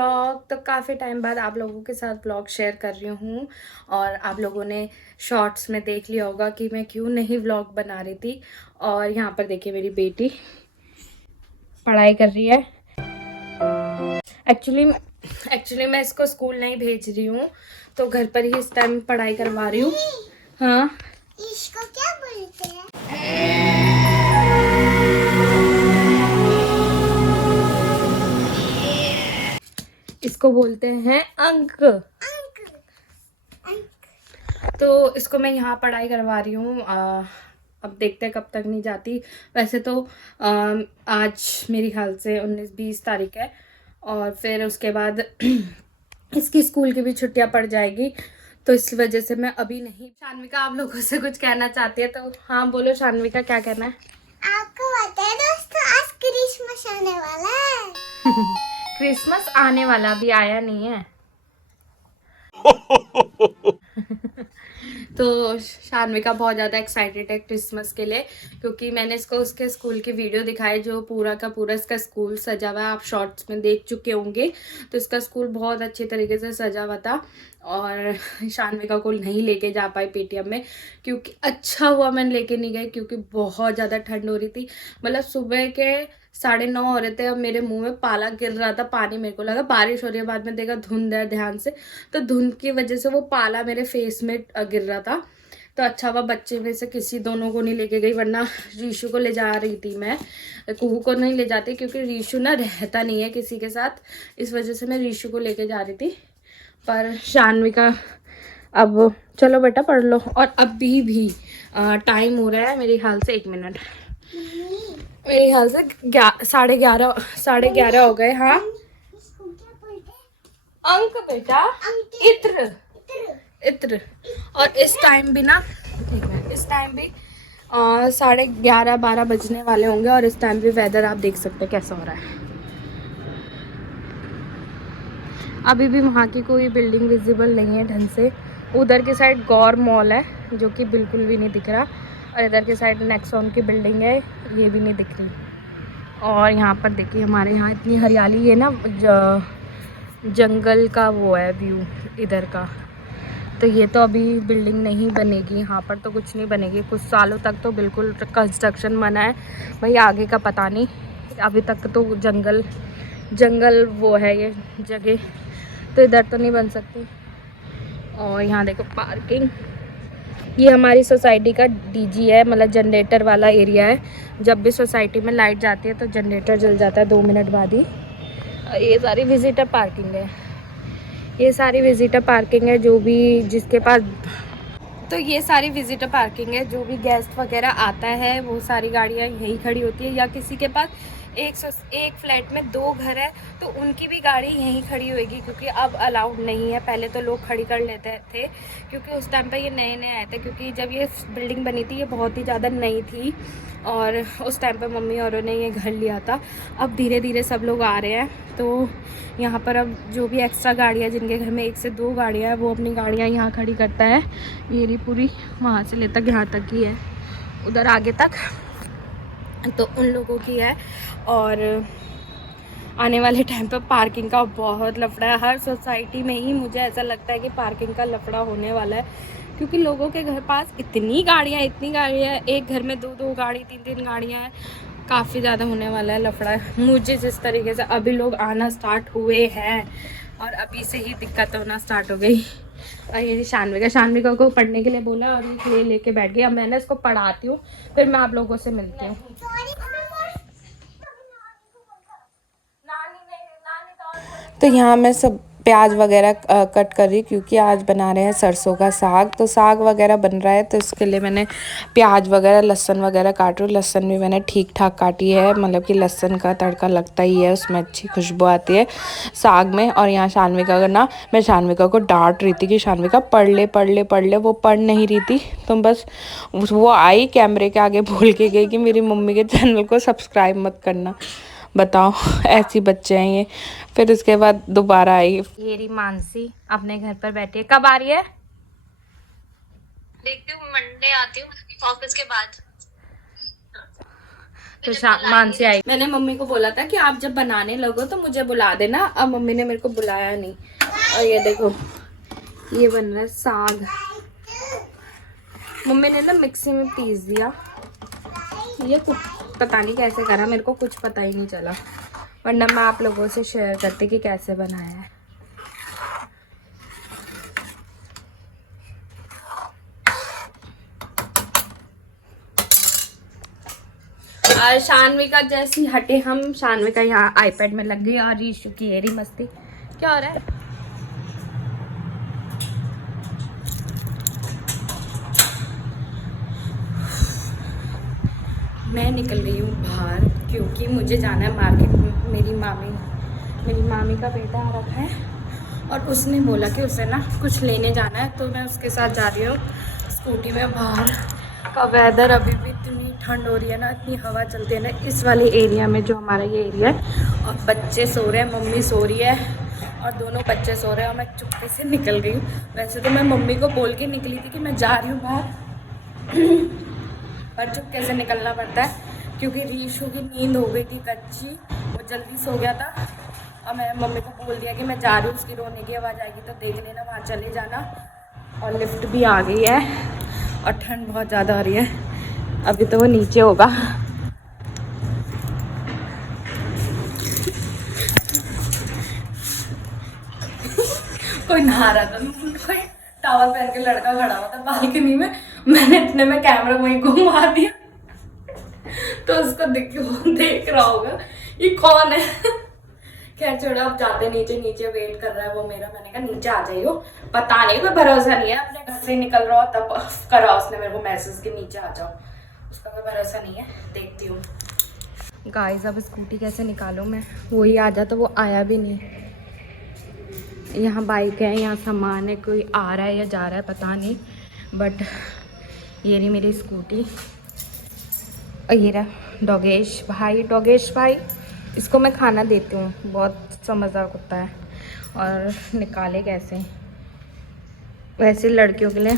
Vlog तो काफ़ी time बाद आप लोगों के साथ व्लॉग शेयर कर रही हूँ। और आप लोगों ने शॉर्ट्स में देख लिया होगा कि मैं क्यों नहीं व्लॉग बना रही थी। और यहाँ पर देखिए मेरी बेटी पढ़ाई कर रही है। एक्चुअली मैं इसको स्कूल नहीं भेज रही हूँ, तो घर पर ही इस टाइम पढ़ाई करवा रही हूँ। हाँ, इसको क्या बोलते हैं? इसको बोलते हैं अंक। तो इसको मैं यहाँ पढ़ाई करवा रही हूँ। अब देखते हैं कब तक नहीं जाती। वैसे तो आज मेरी ख्याल से 19-20 तारीख है, और फिर उसके बाद इसकी स्कूल की भी छुट्टियाँ पड़ जाएगी, तो इस वजह से मैं अभी नहीं। शान्विका आप लोगों से कुछ कहना चाहती है तो हाँ बोलो शान्विका, क्या कहना है? आपको पता है दोस्तों, आज क्रिसमस आने वाला है। क्रिसमस आने वाला, अभी आया नहीं है। तो शान्विका बहुत ज़्यादा एक्साइटेड है क्रिसमस के लिए, क्योंकि मैंने इसको उसके स्कूल की वीडियो दिखाई जो पूरा का पूरा इसका स्कूल सजा हुआ है। आप शॉर्ट्स में देख चुके होंगे। तो इसका स्कूल बहुत अच्छे तरीके से सजा हुआ था, और शान्विका को नहीं लेके जा पाई पेटीएम में, क्योंकि अच्छा हुआ मैंने लेके नहीं गई, क्योंकि बहुत ज़्यादा ठंड हो रही थी। मतलब सुबह के 9:30 हो रहे थे, अब मेरे मुंह में पाला गिर रहा था, पानी मेरे को लगा बारिश हो रही है। बाद में देखा धुंध है ध्यान से, तो धुंध की वजह से वो पाला मेरे फेस में गिर रहा था। तो अच्छा हुआ बच्चे में से किसी दोनों को नहीं लेके गई, वरना रीशु को ले जा रही थी मैं। कुहू को नहीं ले जाती, क्योंकि रीशु ना रहता नहीं है किसी के साथ, इस वजह से मैं रीशु को लेके जा रही थी। पर शान्विका अब चलो बेटा पढ़ लो। और अभी भी टाइम हो रहा है मेरे ख्याल से 1 मिनट, मेरे ख्याल से 11:30 हो गए। हाँ इसको क्या बोलते हैं? अंक बेटा, इत्र इत्र। और इस टाइम भी ना, इस टाइम भी 11:30-12 बजने वाले होंगे, और इस टाइम भी वेदर आप देख सकते हैं कैसा हो रहा है। अभी भी वहाँ की कोई बिल्डिंग विजिबल नहीं है ढंग से। उधर की साइड गौर मॉल है जो कि बिल्कुल भी नहीं दिख रहा, और इधर की साइड नेक्सॉन की बिल्डिंग है, ये भी नहीं दिख रही। और यहाँ पर देखिए हमारे यहाँ इतनी हरियाली है ना, जंगल का वो है व्यू इधर का। तो ये तो अभी बिल्डिंग नहीं बनेगी, यहाँ पर तो कुछ नहीं बनेगी कुछ सालों तक, तो बिल्कुल कंस्ट्रक्शन मना है भाई। आगे का पता नहीं, अभी तक तो जंगल वो है ये जगह, तो इधर तो नहीं बन सकती। और यहाँ देखो पार्किंग, ये हमारी सोसाइटी का डीजी है, मतलब जनरेटर वाला एरिया है। जब भी सोसाइटी में लाइट जाती है तो जनरेटर जल जाता है 2 मिनट बाद ही। ये सारी विजिटर पार्किंग है, ये सारी विजिटर पार्किंग है जो भी जिसके पास, तो ये सारी विजिटर पार्किंग है। जो भी गेस्ट वगैरह आता है वो सारी गाड़ियाँ यहीं खड़ी होती है, या किसी के पास एक फ्लैट में 2 घर है तो उनकी भी गाड़ी यहीं खड़ी होगी, क्योंकि अब अलाउड नहीं है। पहले तो लोग खड़ी कर लेते थे, क्योंकि उस टाइम पे ये नए नए आए थे, क्योंकि जब ये बिल्डिंग बनी थी ये बहुत ही ज़्यादा नई थी, और उस टाइम पे मम्मी औरों ने ये घर लिया था। अब धीरे धीरे सब लोग आ रहे हैं, तो यहाँ पर अब जो भी एक्स्ट्रा गाड़ियाँ, जिनके घर में 1 से 2 गाड़ियाँ हैं, वो अपनी गाड़ियाँ यहाँ खड़ी करता है। ये रही पूरी, वहाँ से ले तक यहाँ तक ही है, उधर आगे तक तो उन लोगों की है। और आने वाले टाइम पर पार्किंग का बहुत लफड़ा है हर सोसाइटी में ही। मुझे ऐसा लगता है कि पार्किंग का लफड़ा होने वाला है, क्योंकि लोगों के घर पास इतनी गाड़ियाँ एक घर में 2-2 गाड़ी 3-3 गाड़ियाँ हैं, काफ़ी ज़्यादा होने वाला है लफड़ा। मुझे जिस तरीके से अभी लोग आना स्टार्ट हुए हैं, और अभी से ही दिक्कत होना स्टार्ट हो गई। और ये शान्विका को पढ़ने के लिए बोला, और ये लेके बैठ गई। अब मैं इसको पढ़ाती हूँ, फिर मैं आप लोगों से मिलती हूँ। तो यहाँ मैं सब प्याज वगैरह कट कर रही, क्योंकि आज बना रहे हैं सरसों का साग। तो साग वगैरह बन रहा है, तो इसके लिए मैंने प्याज वगैरह लहसुन वगैरह काट रही हूँ। लहसुन भी मैंने ठीक ठाक काटी है, मतलब कि लहसुन का तड़का लगता ही है, उसमें अच्छी खुशबू आती है साग में। और यहाँ शान्विका का ना, मैं शान्विका को डांट रही थी कि शान्विका पढ़ ले, वो पढ़ नहीं रही थी। तो बस वो आई कैमरे के आगे बोल के गई कि मेरी मम्मी के चैनल को सब्सक्राइब मत करना। बताओ ऐसी बच्चे हैं ये। फिर उसके बाद दोबारा आई। ये रही मानसी अपने घर पर बैठी है। कब आ रही है? देखती हूँ, मंडे आती हूँ ऑफिस के बाद। तो मानसी आई। मैंने मम्मी को बोला था कि आप जब बनाने लगो तो मुझे बुला देना, अब मम्मी ने मेरे को बुलाया नहीं। और ये देखो ये बन रहा है साग, मम्मी ने ना मिक्सी में पीस दिया। ये कुछ पता नहीं कैसे करा, मेरे को कुछ पता ही नहीं चला, वरना मैं आप लोगों से शेयर करती कि कैसे बनाया है। और शानवी का जैसी हटे हम, शानवी का यहाँ आईपैड में लग गई और रीशु की एरी मस्ती। क्या हो रहा है? मैं निकल गई हूँ बाहर क्योंकि मुझे जाना है मार्केट में। मेरी मामी का बेटा आ रखा है और उसने बोला कि उसे ना कुछ लेने जाना है, तो मैं उसके साथ जा रही हूँ स्कूटी में। बाहर का वेदर अभी भी इतनी ठंड हो रही है ना, इतनी हवा चलती है ना इस वाले एरिया में, जो हमारा ये एरिया है। और बच्चे सो रहे हैं, मम्मी सो रही है और दोनों बच्चे सो रहे हैं और मैं चुपके से निकल गई हूँ। वैसे तो मैं मम्मी को बोल के निकली थी कि मैं जा रही हूँ बाहर, पर चुपके से निकलना पड़ता है क्योंकि रीशु की नींद हो गई थी कच्ची, वो जल्दी सो गया था। और मैंने मम्मी को बोल दिया कि मैं जा रही हूँ, उसकी रोने की आवाज़ आएगी तो देख लेना, वहाँ चले जाना। और लिफ्ट भी आ गई है और ठंड बहुत ज़्यादा हो रही है, अभी तो वो नीचे होगा। कोई नहा रहा था, कोई टावल पहन के लड़का खड़ा हुआ था बालकनी में, मैंने इतने में कैमरा वहीं घुमा दिया तो उसको देख रहा होगा ये कौन है। खैर छोड़ो, अब जाते नीचे, नीचे वेट कर रहा है वो मेरा। मैंने कहा नीचे आ जाइयो, पता नहीं, कोई भरोसा नहीं है, अपने घर से निकल रहा हो तब करा उसने मेरे को मैसेज के नीचे आ जाओ, उसका कोई भरोसा नहीं है। देखती हूँ गाइस अब स्कूटी कैसे निकालूँ मैं, वही आ जाता, वो आया भी नहीं। यहाँ बाइक है, यहाँ सामान है, कोई आ रहा है या जा रहा है पता नहीं, बट ये रही मेरी स्कूटी। और ये रहा डोगेश भाई, इसको मैं खाना देती हूँ, बहुत समझदार कुत्ता है। और निकाले कैसे, वैसे लड़कियों के लिए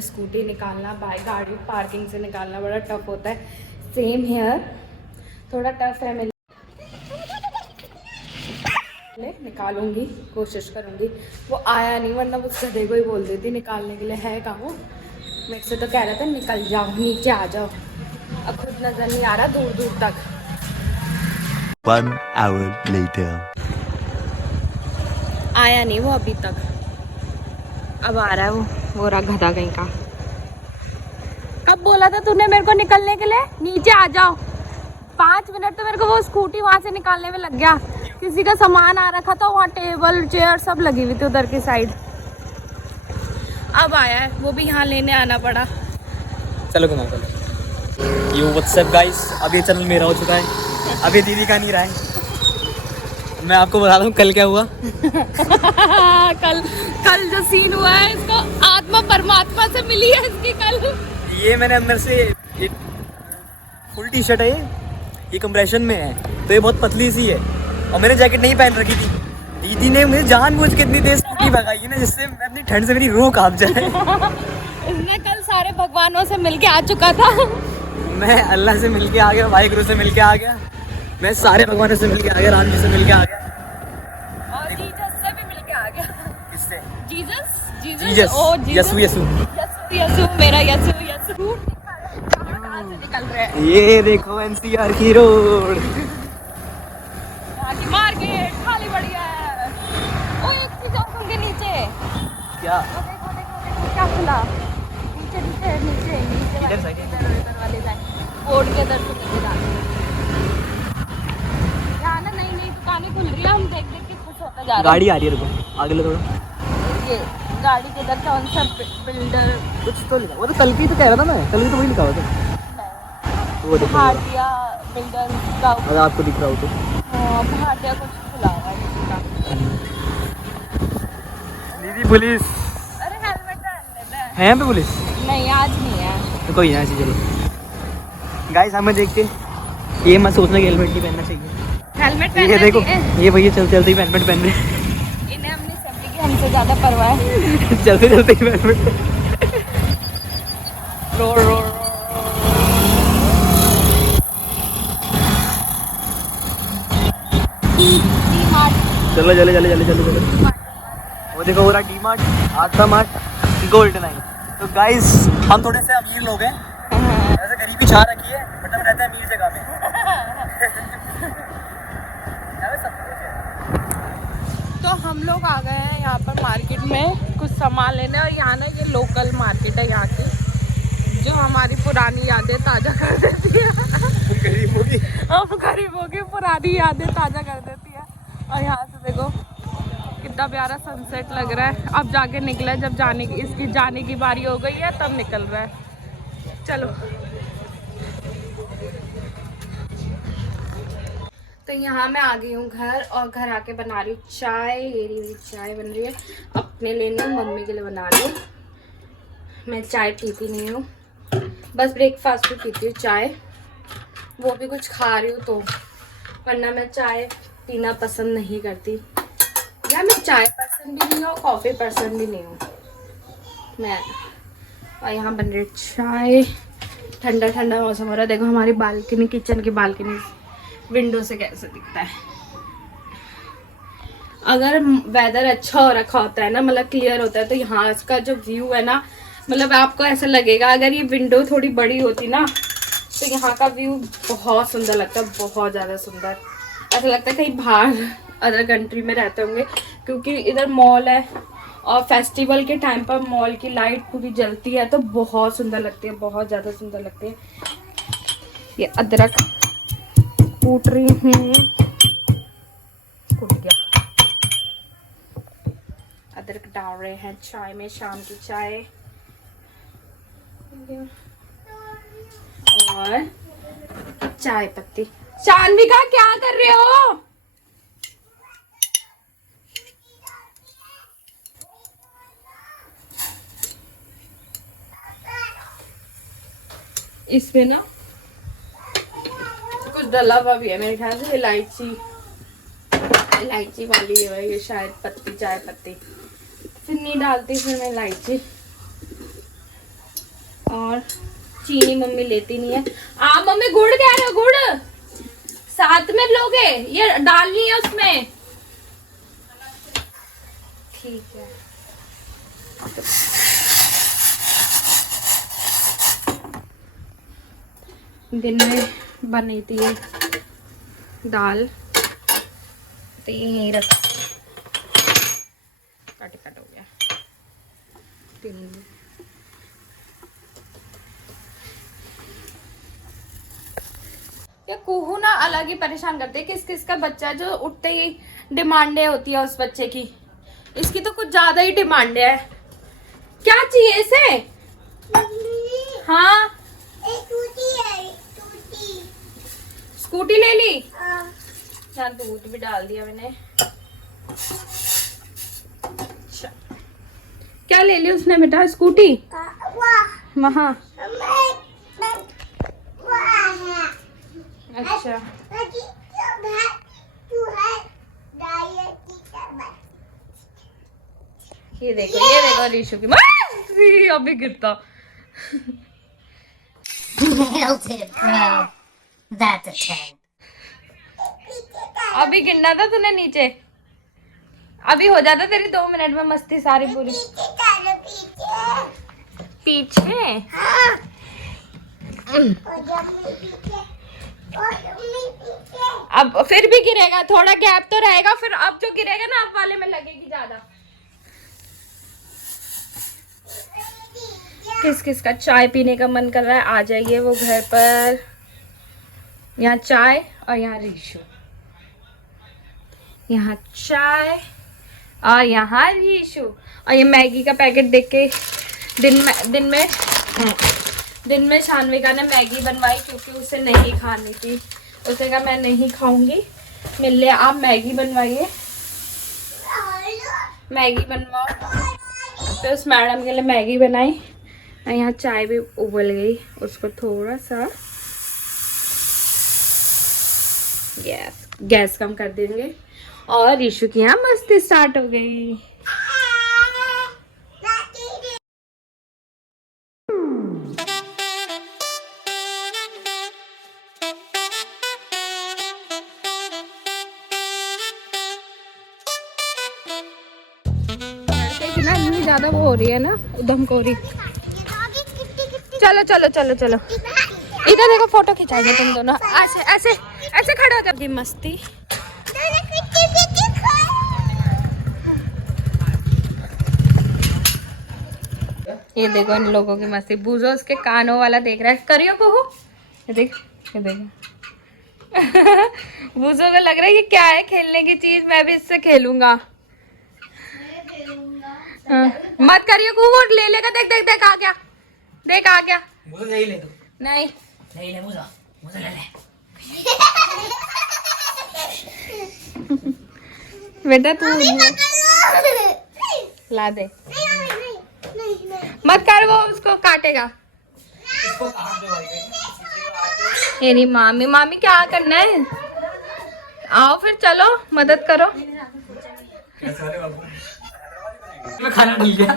स्कूटी निकालना, बाइक गाड़ी पार्किंग से निकालना बड़ा टफ होता है। सेम हेयर, थोड़ा टफ है मेरे, निकालूंगी, कोशिश करूंगी। वो आया नहीं, वरना उस गधे को ही बोल देती निकालने के लिए। है कहाँ वो? मेरे से तो कह रहा था निकल जाओ, नीचे आ जाओ, अब खुद नजर नहीं आ रहा दूर दूर तक। 1 hour later. आया नहीं वो अभी तक, अब आ रहा है वो रहा गधा कहीं का। कब बोला था तूने मेरे को निकलने के लिए, नीचे आ जाओ। 5 मिनट तो मेरे को वो स्कूटी वहां से निकालने में लग गया, किसी का सामान आ रखा था, वहाँ टेबल चेयर सब लगी हुई थी उधर की साइड। अब आया है वो भी, यहाँ लेने आना पड़ा। चलो घुमा चलो। यो व्हाट्सएप गाइस, अब ये चैनल मेरा हो चुका है, अब ये दीदी का नहीं रहा है। मैं आपको बता दूं कल क्या हुआ। कल जो सीन हुआ है, इसको आत्मा परमात्मा से मिली है इसकी कल। ये मैंने अंदर से फुल टी शर्ट है, ये कंप्रेशन में है तो ये बहुत पतली सी है, और मैंने जैकेट नहीं पहन रखी थी। दीदी ने मुझे जानबूझ के इतनी तेज स्कूटी भगाई है ना, जिससे मैं अपनी ठंड से मेरी रूह कांप जाए। इसने कल सारे भगवानों से मिलके आ चुका था। मैं अल्लाह से मिलके आ गया, वाहिगुरु से मिलके आ गया, मैं सारे भगवानों से मिलके आ गया, राम जी से मिलके आ गया, और जीसस से भी मिलके आ गया। किससे? जीसस ओ यसु यसु मेरा यसु कहाँ से निकल रहे हैं? ये देखो एनसीआर की रोड, यहाँ की मार्केट खाली पड़ी है। ओए इसकी जाओ उनके नीचे, क्या देखो क्या खुला, नीचे वाले साइड बोर्ड के इधर से नीचे जाना। यहाँ ना नई दुकानें खुल रही है, हम देख देख के खुश होते जा रहे हैं। गाड़ी आ रही है, रुको आगे लो थोड़ा। ये गाड़ी के इधर कौन सा बिल्डर कुछ तो लिखा, वो तो कल की तो कह रहा था मैं, कल की तो वही लिखा हुआ था। वो देखो भाटिया बिल्डर का, अगर आपको दिख रहा हो तो। भाटिया कुछ खुला हुआ है किसी का। दीदी पुलिस अरे हेलमेट पहन लेते हैं। है यहाँ पे पुलिस? नहीं आज नहीं है, तो कोई ना, ऐसे चलो। गाइस हमें देख के ये मत सोचना कि हेलमेट नहीं पहनना चाहिए। हेलमेट ये पहनना देखो, चाहिए। ये भैया चलते चलते ही हेलमेट पहन रहे हैं। इन्हें अपनी सेफ्टी की हमसे ज़्यादा परवाह है। चलते चलते ही हेलमेट। रो रो चलो चलो चलो चलो चलो चलो। वो देखो पूरा डी मार्ट, आस्था मार्ट, गोल्ड नाइन। तो गाइस हम थोड़े से अमीर लोग हैं, ऐसे गरीबी छा रखी है बट हम रहते हैं अमीर जगह में। सब कुछ है। तो हम लोग आ गए हैं यहाँ पर मार्केट में कुछ सामान लेने, और यहाँ ना ये लोकल मार्केट है यहाँ की, जो हमारी पुरानी यादें ताज़ा कर देती है। हम गरीबों की पुरानी यादें ताज़ा कर देती है। और यहाँ से देखो कितना प्यारा सनसेट लग रहा है। अब जाके निकला, जब जाने की इसकी जाने की बारी हो गई है तब निकल रहा है। चलो। तो यहाँ मैं आ गई हूँ घर, और घर आके बना रही हूँ चाय। ये रही चाय बन रही है, अपने लिए नहीं मम्मी के लिए बना रही हूँ। मैं चाय पीती नहीं हूँ, बस ब्रेकफास्ट में पीती हूँ चाय, वो भी कुछ खा रही हूँ तो, वरना मैं चाय पीना पसंद नहीं करती। या मैं चाय पसंद भी नहीं हूँ, कॉफ़ी पसंद भी नहीं हूँ मैं। और यहाँ बन रही चाय, ठंडा ठंडा मौसम हो रहा है। देखो हमारी बालकनी, किचन की बालकनी विंडो से कैसे दिखता है। अगर वेदर अच्छा हो रखा होता है ना, मतलब क्लियर होता है, तो यहाँ का जो व्यू है ना, मतलब आपको ऐसा लगेगा, अगर ये विंडो थोड़ी बड़ी होती ना तो यहाँ का व्यू बहुत सुंदर लगता है, बहुत ज़्यादा सुंदर। ऐसा लगता है कहीं बाहर अदर कंट्री में रहते होंगे, क्योंकि इधर मॉल है और फेस्टिवल के टाइम पर मॉल की लाइट पूरी जलती है तो बहुत सुंदर लगती है, बहुत ज़्यादा सुंदर लगती है। ये अदरक कूट रही हूँ, कूट गया। अदरक डाल रहे हैं चाय में, शाम की चाय। और चाय पत्ती। शान्विका क्या कर रहे हो? इसमें ना कुछ डला हुआ भी है मेरे ख्याल से, इलायची, इलायची वाली है ये शायद पत्ती, चाय पत्ती। फिर नहीं डालती फिर मैं इलायची। और चीनी मम्मी लेती नहीं है। मम्मी गुड़ कह रहे हो? गुड़ साथ में लोगे? ये डालनी है उसमें? ठीक है। दिन में बनी थी दाल, तो यहीं रख, कट हो गया। या कुहू ना अलग ही परेशान करते हैं। किस किस का बच्चा जो उठते ही डिमांडें होती है उस बच्चे की, इसकी तो कुछ ज्यादा ही डिमांडें है। क्या चाहिए इसे? हाँ स्कूटी ले ली। यहाँ दूध भी डाल दिया मैंने। अच्छा क्या ले ली उसने बेटा? स्कूटी वहाँ। अच्छा ये देखो रीशु की अभी गिरता। अभी गिरना था तूने नीचे, अभी हो जाता तेरी 2 मिनट में मस्ती सारी पूरी। पीछे अब फिर भी गिरेगा, थोड़ा गैप तो रहेगा, फिर अब जो गिरेगा ना अब वाले में लगेगी ज्यादा। किस किस का चाय पीने का मन कर रहा है आ जाइए वो घर पर। यहाँ चाय और यहाँ रीशु, यहाँ चाय और यहाँ रीशु। और ये मैगी का पैकेट देख के दिन में शान्विका ने मैगी बनवाई, क्योंकि उसे नहीं खानी थी। उसे कहा मैं नहीं खाऊंगी, मेरे लिए आप मैगी बनवाइए, मैगी बनवाओ। तो उस मैडम के लिए मैगी बनाई। और यहाँ चाय भी उबल गई, उसको थोड़ा सा गैस कम कर देंगे। और रीशु की यहाँ मस्ती स्टार्ट हो गई। ज़्यादा वो हो रही है ना, उधमकोरी। चलो चलो चलो चलो, इधर देखो, फोटो खिंचाएंगे तुम दोनों। ऐसे ऐसे ऐसे खड़े हो जाओ। मस्ती। ये देखो इन लोगों की मस्ती। बूझो उसके कानों वाला देख रहा है। करियो बहू, ये देख, ये देखो। बूझो को लग रहा है ये क्या है खेलने की चीज, मैं भी इससे खेलूंगा। मत करियो को, वो ले लेगा। देख देख देख, आ गया, देख आ गया। मुझे नहीं ले तू, नहीं नहीं ले मुझे, मुझे ले ले। बेटा तू ला दे, मत कर, वो उसको काटेगा। मेरी मामी, मामी क्या करना है? आओ फिर, चलो मदद करो। मैं खाना मिल गया।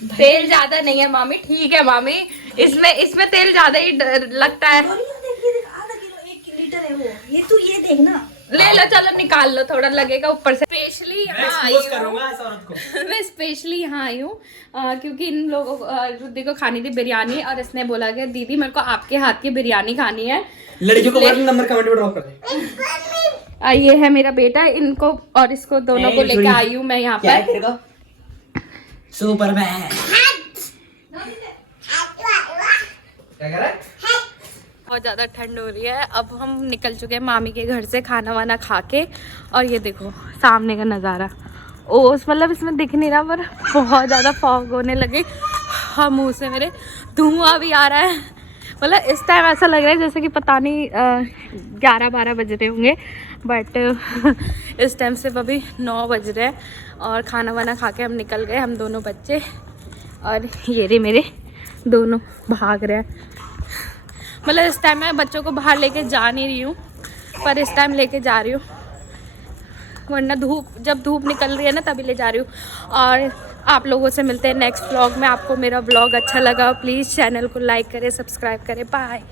तेल ज्यादा नहीं है मामी, ठीक है मामी, इसमें तेल ज्यादा ही लगता है। आधा किलो 1 लीटर है वो, ये तू ये देखना। ले लो, चलो निकाल लो, थोड़ा लगेगा ऊपर से। स्पेशली यहाँ आई हूँ, करूंगा इस औरत को। मैं स्पेशली यहाँ आई हूँ क्योंकि इन लोगों को, रुद्दी को खानी थी बिरयानी, और इसने बोला कि दीदी मेरे को आपके हाथ की बिरयानी खानी है। लड़कियों को नंबर कमेंट में ड्रॉप कर दे। ये है मेरा बेटा, इनको और इसको दोनों को लेके आई हूँ मैं यहाँ पर। सुपरमैन। क्या कह रहा है? बहुत ज़्यादा ठंड हो रही है। अब हम निकल चुके हैं मामी के घर से खाना वाना खा के, और ये देखो सामने का नज़ारा। ओस मतलब इसमें दिख नहीं रहा, पर बहुत ज़्यादा फॉग होने लगे। हाँ, मुँह से मेरे धुआं भी आ रहा है। मतलब इस टाइम ऐसा लग रहा है जैसे कि पता नहीं 11-12 बज रहे होंगे, बट इस टाइम सिर्फ अभी 9 बज रहे हैं। और खाना वाना खा के हम निकल गए, हम दोनों बच्चे, और ये रे मेरे दोनों भाग रहे हैं। मतलब इस टाइम मैं बच्चों को बाहर लेके जा नहीं रही हूँ, पर इस टाइम लेके जा रही हूँ, वरना जब धूप निकल रही है ना तभी ले जा रही हूँ। और आप लोगों से मिलते हैं नेक्स्ट व्लॉग में। आपको मेरा व्लॉग अच्छा लगा प्लीज़ चैनल को लाइक करें, सब्सक्राइब करें। बाय।